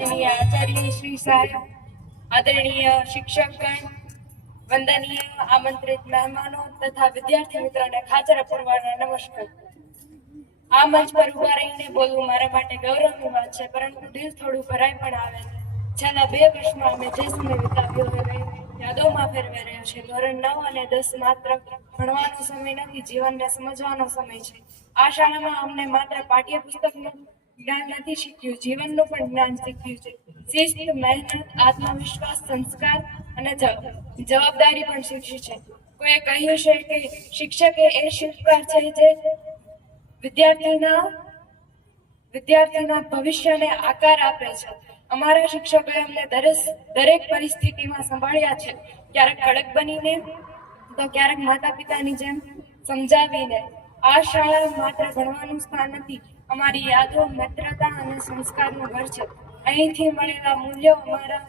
आदरणीय आचार्य श्री साहेब, आदरणीय शिक्षकगण, वंदनीय आमंत्रित मेहमानों तथा विद्यार्थी मित्रों खातर पूर्वाना नमस्कार। આ મંચ પર ઉભા રહીને બોલવું મારા માટે ગૌરવની વાત છે, પરંતુ દિલ થોડું ભરાઈ પણ આવે છે। છેલ્લા 2 વર્ષમાં અમે જે સમય વિતાવ્યો હવે યાદોમાં ફેરવાઈ રહ્યો છે। ધોરણ 9 અને 10 માત્ર ભણવાનો સમય નથી, જીવનને સમજવાનો સમય છે। આ શાળામાં અમને માત્ર પાઠ્યપુસ્તકનું જ્ઞાન નથી શીખ્યું, જીવનનું પણ જ્ઞાન શીખ્યું છે। શિસ્ત, મહેનત, આત્મવિશ્વાસ, સંસ્કાર અને જવાબદારી પણ શીખી છે। કોઈએ કહ્યું છે કે શિક્ષક એ શિલ્પકાર છે જે વિદ્યાર્થીના ભવિષ્યને આકાર આપે છે। અમારા શિક્ષકોએ અમને દરેક પરિસ્થિતિમાં સંભાળ્યા છે, ક્યારેક કડક બનીને તો ક્યારેક માતા પિતાની જેમ સમજાવીને। આ શાળા માત્ર ભણવાનું સ્થાન નથી, અમારી યાદો, મિત્રતા અને સંસ્કારનું ઘર છે। અહીંથી મળેલા મૂલ્યો અમારા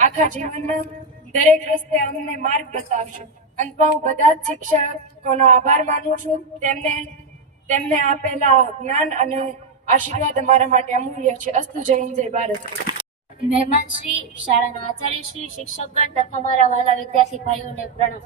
આખા જીવનના દરેક રસ્તે અમને માર્ગ બતાવશે। અંતમાં હું બધા જ શિક્ષકોનો આભાર માનું છું। તેમને આપેલા જ્ઞાન અને આશીર્વાદ અમારા માટે અમૂલ્ય છે। અસ્તુ, જય હિન્દ, જય ભારત। મહેમાન શ્રી, શાળાના આચાર્ય શ્રી, શિક્ષકગણ તથા મારા વાલા વિદ્યાર્થી ભાઈઓને પ્રણામ।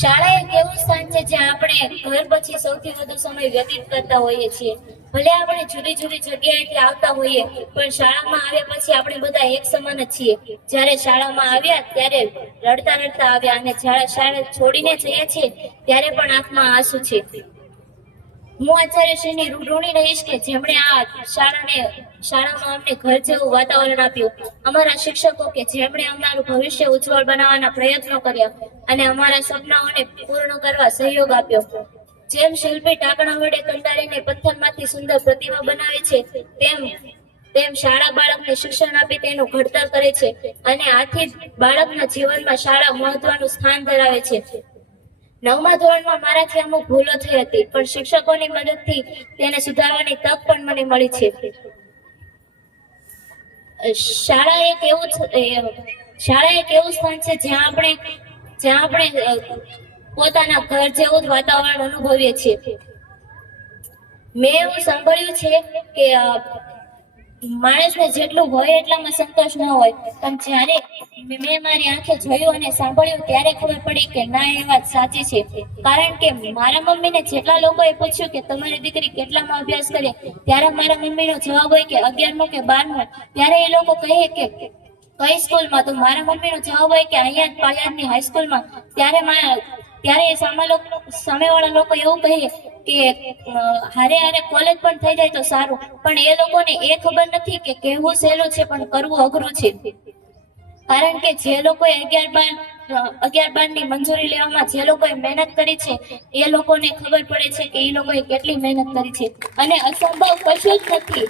શાળા એક એવું સ્થાન છે જ્યાં આપણે ઘર પછી સૌથી વધુ સમય વ્યતીત કરતા હોઈએ છીએ। ભલે આપણે જુદી જુદી જગ્યાએથી આવતા હોઈએ, પણ શાળામાં આવ્યા પછી આપણે બધા એક સમાન જ છીએ। જ્યારે શાળામાં આવ્યા ત્યારે રડતા રડતા આવ્યા, અને જ્યારે શાળા છોડીને જઈએ છીએ ત્યારે પણ આંખમાં આંસુ છે। હું આચાર્યશ્રીની ઋણી રહીશ કે જેમણે આ શાળામાં અમને ઘર જેવું વાતાવરણ આપ્યું, અમારા શિક્ષકો કે જેમણે અમારું ભવિષ્ય ઉજ્જવળ બનાવવાના પ્રયત્નો કર્યા અને અમારા સપનાઓને પૂર્ણ કરવા સહયોગ આપ્યો। જેમ શિલ્પી ટાંકણા વડે કંડારીને પથ્થરમાંથી સુંદર પ્રતિમા બનાવે છે, તેમ શાળા બાળકને શિક્ષણ આપી તેનું ઘડતર કરે છે, અને આથી બાળકના જીવનમાં શાળા મહત્વનું સ્થાન ધરાવે છે। 9મા ધોરણમાં મારાથી અમુક ભૂલો થઈ હતી, પણ શિક્ષકોની મદદથી તેને સુધારવાની તક પણ મને મળી છે। શાળા એક એવું સ્થાન છે જ્યાં આપણે પોતાના ઘર જેવું જ વાતાવરણ અનુભવીએ છીએ। મેં એવું સાંભળ્યું છે કે માણસને જેટલું હોય એટલામાં સંતોષ ન હોય, પણ જ્યારે મેં મારી આંખે જોયું અને સાંભળ્યું ત્યારે ખબર પડી કે ના, એ વાત સાચી છે। કારણ કે મારા મમ્મીને જેટલા લોકોએ પૂછ્યું કે તમારી દીકરી કેટલામાં અભ્યાસ કરે, ત્યારે મારા મમ્મીનો જવાબ હોય કે 11મું કે 12મું। ત્યારે એ લોકો કહે કે કઈ સ્કૂલમાં, તો મારા મમ્મીનો જવાબ હોય કે અહીંયા જ પાયાની હાઈસ્કૂલમાં। ત્યારે સામેવાળા લોકો એવું કહે કે હારે કોલેજ પણ થઈ જાય તો સારું, પણ એ લોકોને એ ખબર નથી કે કહેવું સહેલું છે પણ કરવું અઘરું છે। કારણ કે જે લોકોએ 11-12ની મંજૂરી લેવામાં જે લોકોએ મહેનત કરી છે, એ લોકોને ખબર પડે છે કે એ લોકોએ કેટલી મહેનત કરી છે, અને અસંભવ કશું જ નથી।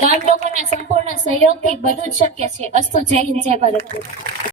ગામ લોકોના સંપૂર્ણ સહયોગથી બધું જ શક્ય છે। અસ્તુ, જય હિન્દ, જય ભારત।